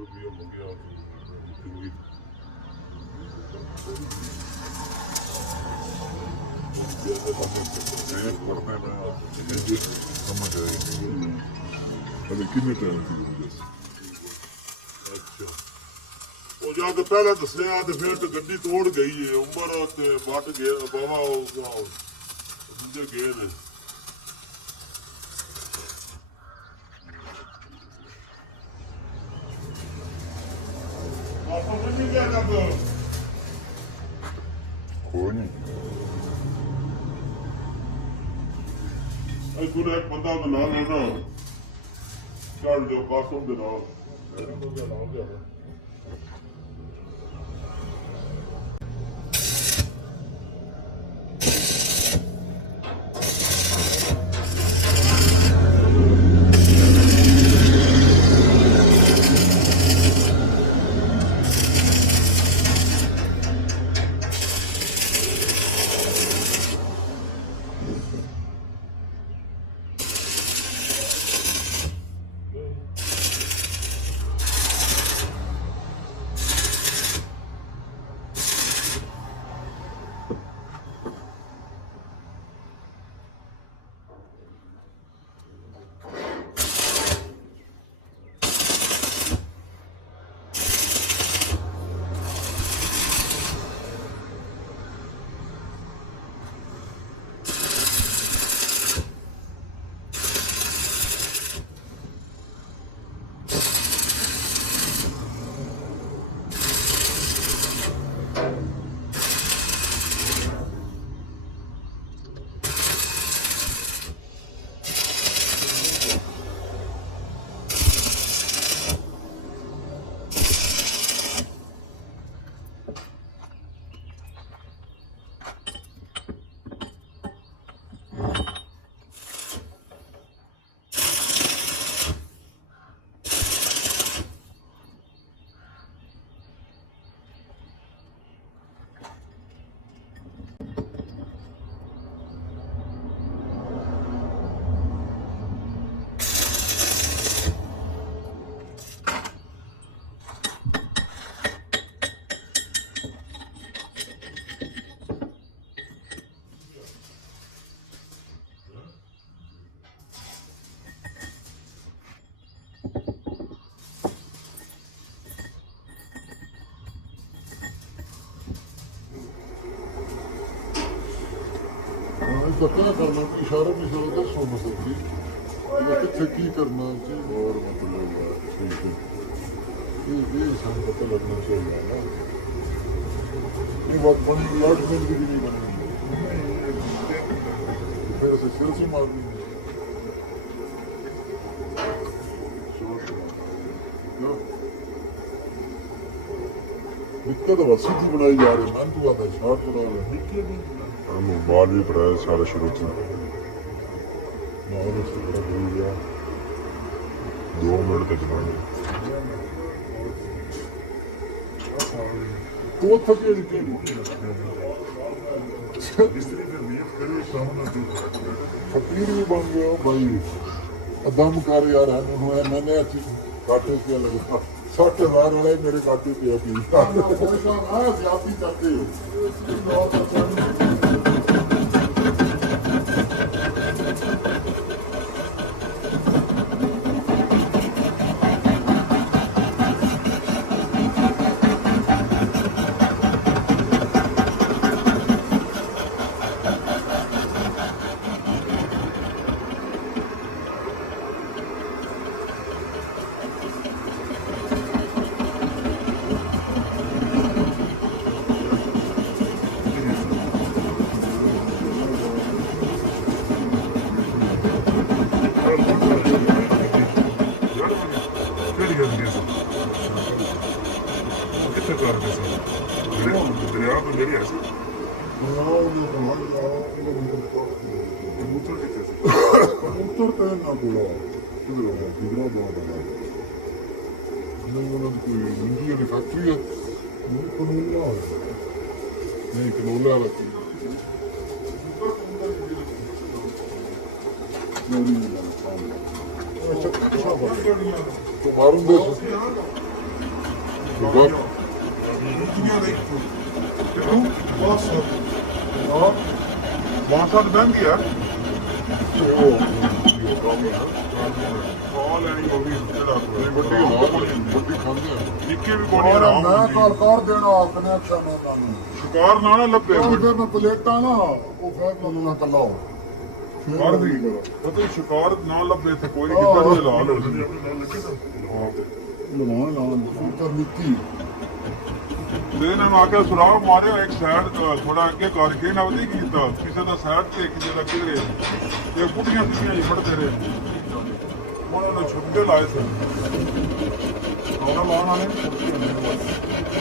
ਰੁਪਏ ਮੰਗਿਆ ਸਮਝ ਆਏਗੀ ਅਰੇ ਕਿੰਨੇ ਟਾਈਮ ਦੀ ਅੱਛਾ ਉਹ ਜਾ ਕੇ ਪਹਿਲਾਂ ਦੱਸਿਆ ਤੇ ਫਿਰ ਤੇ ਗੱਡੀ ਤੋੜ ਗਈ ਏ ਉਮਰ ਤੇ ਵੱਟ ਗਿਆ ਬਾਵਾ ਉਹ ਦੂਜੇ ਗਏ ਨੇ ਆਪਾਂ ਨਹੀਂ ਗਿਆ ਲੱਗ ਕੋਈ ਨਹੀਂ ਇਹ ਕੋਈ ਇੱਕ ਬੰਦਾ ਉਹਦੇ ਨਾਲ ਹੋਣਾ ਚੱਲ ਜੋ ਕਾਸੋਂ ਦੇ ਨਾਲ पता करना इशारा भी तो सुन सकती कितने की करना और मतलब ठीक है ये सन पता लगना चाहिए ना ये बात बनी लाटमेंट की भी नहीं बनी फिर से सिर से मारनी दिक्कत बस सीधी बनाई जा रही मन तो आता शॉर्ट बना रहे मोबाइल भी पड़ा है सारा शुरू से 2 मिनट तक चलाने फकीर भी बन गया भाई दम कर यार मैंने काटे क्या लगा 60,000 वाला मेरे काटे पे करते फैक्ट्री है नहीं कनोला तो मारूंगा ਬਾਂਸਾਂ ਮਹਿੰਗੀ ਆ ਵੱਡੀ ਖਾਂਦੇ ਆ ਨਿੱਕੇ ਵੀ ਬੜੀ ਆਰਾਮ ਮੈਂ ਘਰ ਕਰ ਦੇਣਾ ਆਪਣੇ ਅੱਛਾ ਮੈਂ ਤੁਹਾਨੂੰ ਸ਼ਿਕਾਰ ਨਾ ਲੱਭੇ ਫਿਰ ਮੈਂ ਪਲੇਟਾਂ ਨਾ ਉਹ ਫਿਰ ਮੈਨੂੰ ਨਾ ਕੱਲਾ ਹੋ ਕਰ ਦੀ ਪਤਾ ਸ਼ਿਕਾਰ ਨਾ ਲੱਭੇ ਤੇ ਕੋਈ ਕਿੱਦਾਂ ਦੇ ਲਾ ਲੋ ਲਵਾਉਣ ਤਾਂ ਨਿੱਕੀ ਤੇ ਨਾ ਆ ਕੇ ਸੁਰਾਖ ਮਾਰਿਓ ਇੱਕ ਸਾਈਡ ਥੋੜਾ ਅੱਗੇ ਕਰਕੇ ਨਾ ਵਧੀ ਕੀਤਾ ਕਿਸੇ ਦਾ ਸਾਈਡ ਤੇ ਕਿਸੇ ਦਾ ਕਿਧਰੇ ਤੇ ਪੁੱਟੀਆਂ ਪੁੱਟੀਆਂ ਹੀ ਫੜਦੇ ਰਹੇ ਉਹਨਾਂ ਨੇ ਛੁੱਟੇ ਲਾਏ ਸੀ ਉਹਨਾਂ ਲਾਉਣ ਵਾਲੇ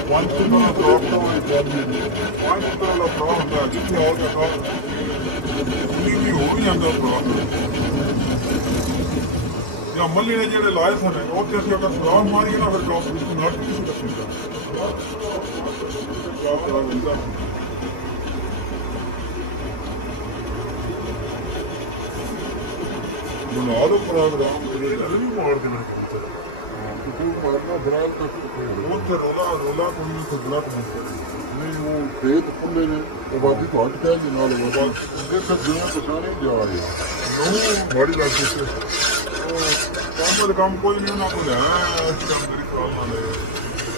ਵਨ ਟੂ ਦਾ ਡ੍ਰੌਪ ਦਾ ਵਨ ਟੂ ਦਾ ਡ੍ਰੌਪ ਹੁੰਦਾ ਜਿੱਥੇ ਆਉ ਗਿਆ ਤਾਂ ਨਹੀਂ ਹੋ ਹੀ ਜਾਂਦਾ ਡ੍ਰੌਪ ਜਾਂ ਮੱਲੇ ਨੇ ਜਿਹੜੇ ਲਾਏ ਸਨ ਉੱਥੇ ਅਸੀਂ ਅਗਰ ਸੁਰਾਖ ਮਾਰੀਏ ਨਾ ਫਿਰ ਡ੍ਰੌਪ ਬਿਲਕੁਲ ਨਾ ਕਿਸੇ ਦਾ ਬਣਾ ਲਓ ਪ੍ਰੋਗਰਾਮ ਨਹੀਂ ਮਾਰ ਦੇਣਾ ਮਾਰਨਾ ਬਰਾਲ ਤੱਕ ਉੱਥੇ ਰੋਲਾ ਕੋਈ ਨਹੀਂ ਖੁੱਲਾ ਨਹੀਂ ਉਹ ਖੇਤ ਖੁੱਲੇ ਨੇ ਆਬਾਦੀ ਘੱਟ ਕਹਿ ਜੀ ਨਾਲ ਦੇਖੋ ਜਿਵੇਂ ਪਛਾਣੇ ਜਾ ਰਹੇ ਨੂੰ ਬੜੀ ਲੱਗ ਗਈ ਕੰਮ ਦਾ ਕੰਮ ਕੋਈ ਨਹੀਂ ਉਹਨਾਂ ਕੋਲ ਹੈ ਕੰਮ ਮੇਰੀ ਕਾਲ ਨਾਲ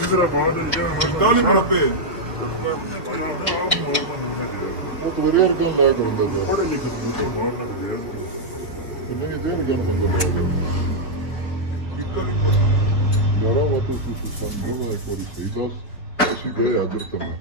ਇਧਰ ਬਾਹਰ ਦੇ ਜਿਹੜਾ ਦਾਲੀ ਪੜਪੇ ਉਹ ਤੋਂ ਵੇਰ ਕਿਉਂ ਲੈ ਕਰਦਾ ਪੜੇ ਲਿਖੇ ਨੂੰ ਮਾਰ ਨਾ ਦੇ ਨਹੀਂ ਦੇਣ ਗਿਆ ਨਾ ਯਾਰਾ ਉਹ ਤੁਸੀਂ ਸੰਭੂ ਇੱਕ ਵਾਰੀ ਸਹੀ ਦੱਸ ਅਸੀਂ ਗਏ ਆਦਰ ਕਰਨਾ